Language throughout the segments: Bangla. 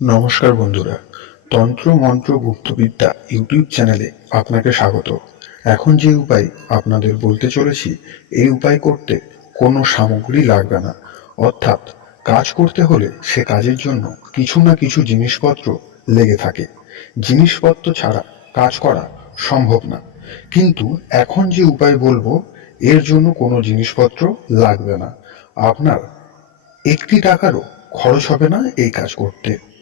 নমস্কার বন্ধুরা, তন্ত্র মন্ত্র গুপ্তবিদ্যা ইউটিউব চ্যানেলে আপনাকে স্বাগত। এখন যে উপায় আপনাদের বলতে চলেছি, এই উপায় করতে কোনো সামগ্রী লাগবে না। অর্থাৎ কাজ করতে হলে সে কাজের জন্য কিছু না কিছু জিনিসপত্র লেগে থাকে। জিনিসপত্র ছাড়া কাজ করা সম্ভব না। কিন্তু এখন যে উপায় বলব, এর জন্য কোনো জিনিসপত্র লাগবে না। আপনার একটি টাকারও খরচ হবে না এই কাজ করতে।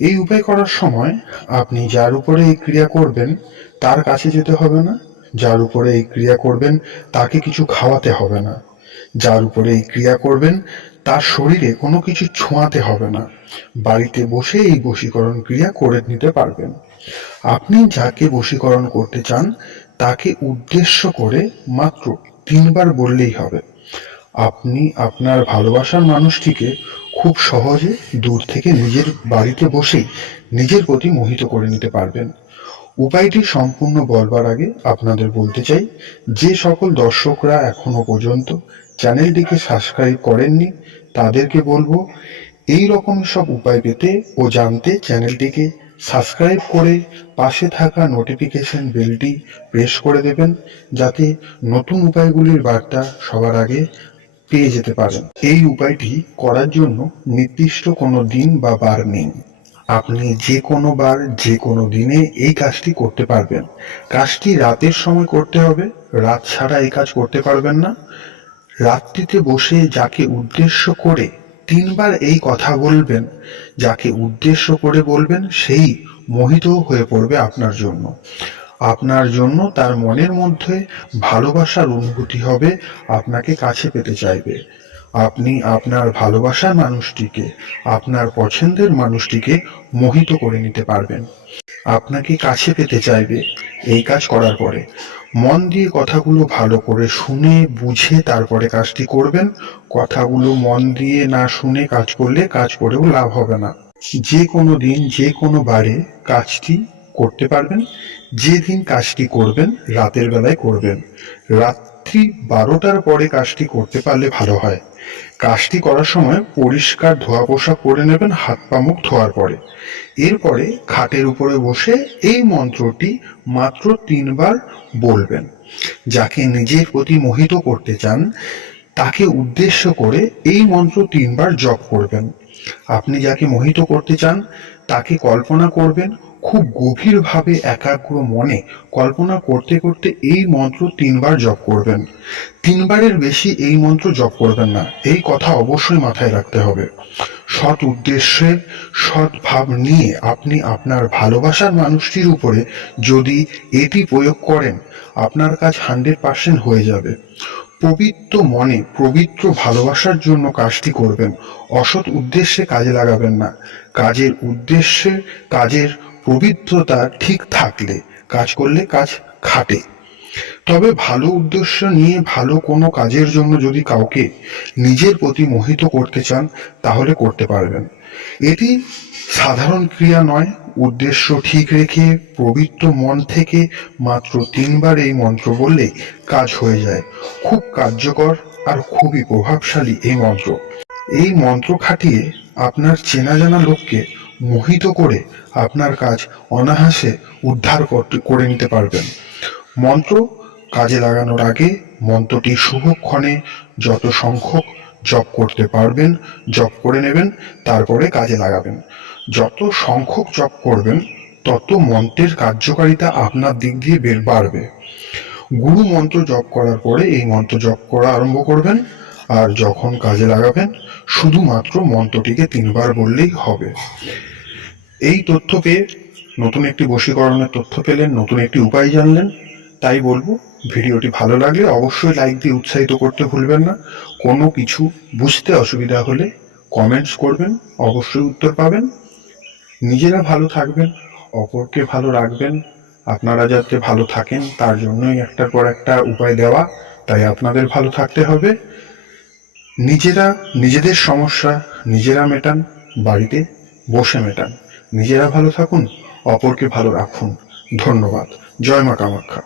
এই উপায় করার সময় আপনি যার উপরে এই ক্রিয়া করবেন, তার কাছে যেতে হবে না। যার উপরে এই ক্রিয়া করবেন, তাকে কিছু খাওয়াতে হবে না। যার উপরে এই ক্রিয়া করবেন, তার শরীরে কোনো কিছু ছোঁয়াতে হবে না। বাড়িতে বসে এই বশীকরণ ক্রিয়া করে নিতে পারবেন। আপনি যাকে বশীকরণ করতে চান, তাকে উদ্দেশ্য করে মাত্র তিনবার বললেই হবে। আপনি আপনার ভালোবাসার মানুষটিকে খুব সহজে দূর থেকে নিজের বাড়িতে বসেই নিজের প্রতি মোহিত করে নিতে পারবেন। উপায়টি সম্পূর্ণ বলবার আগে আপনাদের বলতে চাই, যে সকল দর্শকরা এখনও পর্যন্ত চ্যানেলটিকে সাবস্ক্রাইব করেননি, তাদেরকে বলব, এই রকম সব উপায় পেতে ও জানতে চ্যানেলটিকে সাবস্ক্রাইব করে পাশে থাকা নোটিফিকেশন বেলটি প্রেস করে দেবেন, যাতে নতুন উপায়গুলির বার্তা সবার আগে পেয়ে যেতে পারেন। এই উপায়টি করার জন্য নির্দিষ্ট কোনো দিন বা বার নেই। আপনি যে কোনো বার, যে কোনো দিনে এই কাজটি করতে পারবেন। কাজটি রাতের সময় করতে হবে, রাত ছাড়া এই কাজ করতে পারবেন না। রাত্রিতে বসে যাকে উদ্দেশ্য করে তিনবার এই কথা বলবেন, যাকে উদ্দেশ্য করে বলবেন, সেই মোহিত হয়ে পড়বে আপনার জন্য। আপনার জন্য তার মনের মধ্যে ভালোবাসার অনুভূতি হবে, আপনাকে কাছে পেতে চাইবে। আপনি আপনার ভালোবাসার মানুষটিকে, আপনার পছন্দের মানুষটিকে মোহিত করে নিতে পারবেন। আপনাকে কাছে পেতে চাইবে এই কাজ করার পরে। মন দিয়ে কথাগুলো ভালো করে শুনে, বুঝে তারপরে কাজটি করবেন। কথাগুলো মন দিয়ে না শুনে কাজ করলে কাজ করেও লাভ হবে না। যে কোনো দিন, যে কোনো বারে কাজটি করতে পারবেন, যেদিন কাজটি করবেন, রাতের বেলায় করবেন। রাত্রি বারোটার পরে কাজটি করতে পারলে ভালো হয়। কাজটি করার সময় পরিষ্কার ধোয়া পোশাক পরে নেবেন, হাত পা মুখ ধোয়ার পরে। এরপরে খাটের উপরে বসে এই মন্ত্রটি মাত্র তিনবার বলবেন। যাকে নিজের প্রতি মোহিত করতে চান, তাকে উদ্দেশ্য করে এই মন্ত্র তিনবার জপ করবেন। আপনি যাকে মোহিত করতে চান, তাকে কল্পনা করবেন খুব গভীরভাবে একাগ্র মনে কল্পনা করতে করতে এই মন্ত্র তিনবার জপ করবেন। তিনবারের বেশি এই মন্ত্র জপ করবেন না। এই কথা অবশ্যই মাথায় রাখতে হবে। সৎ উদ্দেশ্যে, সৎ ভাব নিয়ে আপনি আপনার ভালোবাসার মানুষটির উপরে যদি এটি প্রয়োগ করেন, আপনার কাজ হান্ড্রেড পার্সেন্ট হয়ে যাবে। পবিত্র মনে পবিত্র ভালোবাসার জন্য কাজটি করবেন। অসৎ উদ্দেশ্যে কাজে লাগাবেন না। কাজের উদ্দেশ্যে, কাজের পবিত্রতা ঠিক থাকলে, কাজ করলে কাজ খাটে। তবে ভালো উদ্দেশ্য নিয়ে ভালো কোনো কাজের জন্য যদি কাউকে নিজের প্রতি মোহিত করতে চান, তাহলে করতে পারবেন। এটি সাধারণ ক্রিয়া নয়। উদ্দেশ্য ঠিক রেখে, পবিত্র মন থেকে মাত্র তিনবার এই মন্ত্র বললে কাজ হয়ে যায়। খুব কার্যকর আর খুবই প্রভাবশালী এই মন্ত্র। এই মন্ত্র খাটিয়ে আপনার চেনা জানা লোককে মোহিত করে আপনার কাজ অনায়াসে উদ্ধার করে নিতে পারবেন। মন্ত্র কাজে লাগানোর আগে মন্ত্রটি শুভক্ষণে যত সংখ্যক জপ করতে পারবেন, জপ করে নেবেন, তারপরে কাজে লাগাবেন। যত সংখ্যক জপ করবেন, তত মন্ত্রের কার্যকারিতা আপনার দিক দিয়ে বের বাড়বে। গুরু মন্ত্র জপ করার পরে এই মন্ত্র জপ করা আরম্ভ করবেন, আর যখন কাজে লাগাবেন, শুধুমাত্র মন্ত্রটিকে তিনবার বললেই হবে। এই তথ্য পেয়ে নতুন একটি বশীকরণের তথ্য পেলেন, নতুন একটি উপায় জানলেন। তাই বলব, ভিডিওটি ভালো লাগলে অবশ্যই লাইক দিয়ে উৎসাহিত করতে ভুলবেন না। কোনো কিছু বুঝতে অসুবিধা হলে কমেন্টস করবেন, অবশ্যই উত্তর পাবেন। নিজেরা ভালো থাকবেন, অপরকে ভালো রাখবেন। আপনারা যাতে ভালো থাকেন, তার জন্যই একটার পর একটা উপায় দেওয়া। তাই আপনাদের ভালো থাকতে হবে। নিজেরা নিজেদের সমস্যা নিজেরা মেটান, বাড়িতে বসে মেটান। নিজেরা ভালো থাকুন অপরকে ভালো রাখুন। ধন্যবাদ। জয় মা কামাখ্যা।